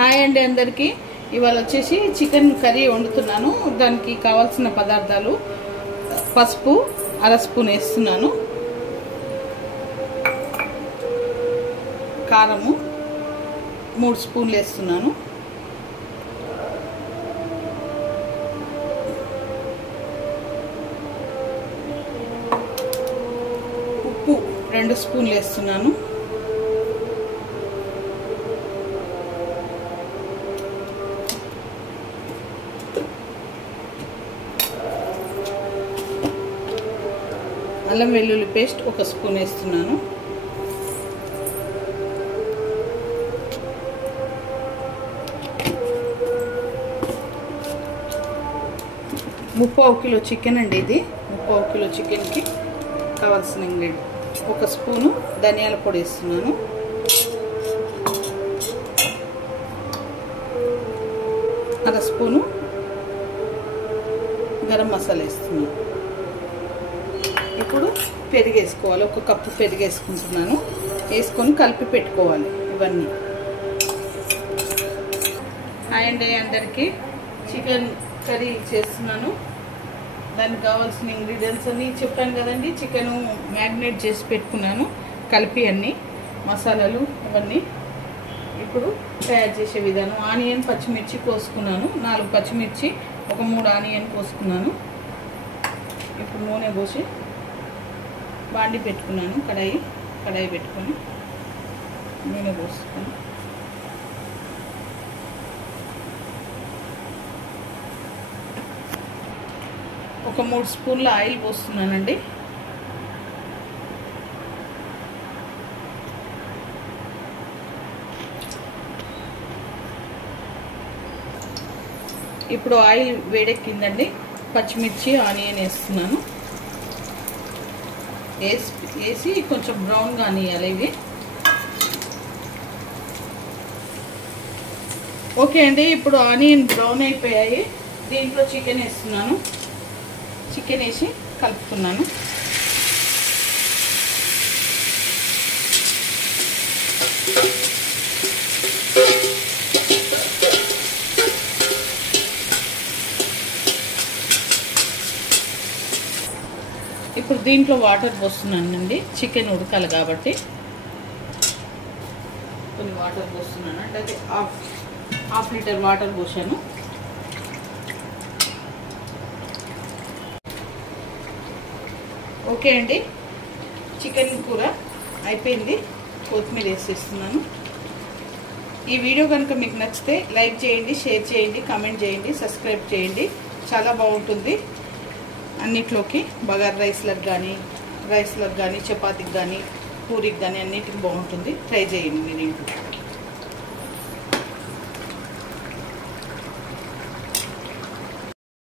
hi అండి అందరికి ఇవాళ వచ్చేసి చికెన్ కర్రీ వండుతున్నాను దానికి కావాల్సిన పదార్థాలు పసుపు అర స్పూన్ వేస్తున్నాను కారము 3 స్పూన్లు వేస్తున్నాను ఉప్పు 2 స్పూన్లు వేస్తున్నాను అల్లం వెల్లుల్లి పేస్ట్ 1 స్పూన్ వేస్తున్నాను ముప్పావు కిలో చికెన్ అండి ఇది ముప్పావు కిలో చికెన్కి కావాల్సిన ఇంగ్రీడియంట్ 1 స్పూను ధనియాల పొడి వేస్తున్నాను అర స్పూను గరం మసాలా వేస్తున్నాను ఇప్పుడు పెరుగు వేసుకోవాలి 1 కప్పు పెరుగు వేసుకుంటున్నాను వేసుకొని కలిపి పెట్టుకోవాలి ఇవన్నీ హాయ్ అండి అందరికీ చికెన్ కర్రీ చేస్తున్నాను దానికి కావాల్సిన ఇంగ్రీడియంట్స్ అన్నీ చెప్పాను కదండి చికెన్ మ్యారినేట్ చేసి పెట్టుకున్నాను కలిపి అన్నీ మసాలాలు అవన్నీ ఇప్పుడు తయారు చేసే విధానం ఆనియన్ పచ్చిమిర్చి కోసుకున్నాను 4 పచ్చిమిర్చి 3 ఆనియన్ కోసుకున్నాను ఇప్పుడు నూనె పోసి బాండి పెట్టుకున్నాను కడాయి పెట్టుకొని నూనె పోసుకొని ఒక 3 స్పూన్ల ఆయిల్ పోస్తున్నానండి ఇప్పుడు ఆయిల్ వేడెక్కిందండి పచ్చిమిర్చి ఆనియన్ వేస్తున్నాను వేసి కొంచెం బ్రౌన్ గా అనియాలి ఇవి ఓకే అండి ఇప్పుడు ఆనియన్ బ్రౌన్ అయిపోయాయి దీంట్లో చికెన్ వేస్తున్నాను చికెన్ వేసి కలుపుతున్నాను ఇప్పుడు దీంట్లో వాటర్ పోస్తున్నానండి చికెన్ ఉడకాలి కాబట్టి కొన్ని వాటర్ పోస్తున్నాను అంటే అది హాఫ్ లీటర్ వాటర్ పోసాను ఓకే అండి చికెన్ కూర అయిపోయింది కొత్తిమీర వేసేస్తున్నాను ఈ వీడియో కనుక మీకు నచ్చితే లైక్ చేయండి షేర్ చేయండి కామెంట్ చేయండి సబ్స్క్రైబ్ చేయండి చాలా బాగుంటుంది అన్నిట్లోకి బగారా రైస్లకు కానీ చపాతీకి కానీ పూరికి కానీ అన్నిటికి బాగుంటుంది ట్రై చేయండి మీరు ఇంట్లో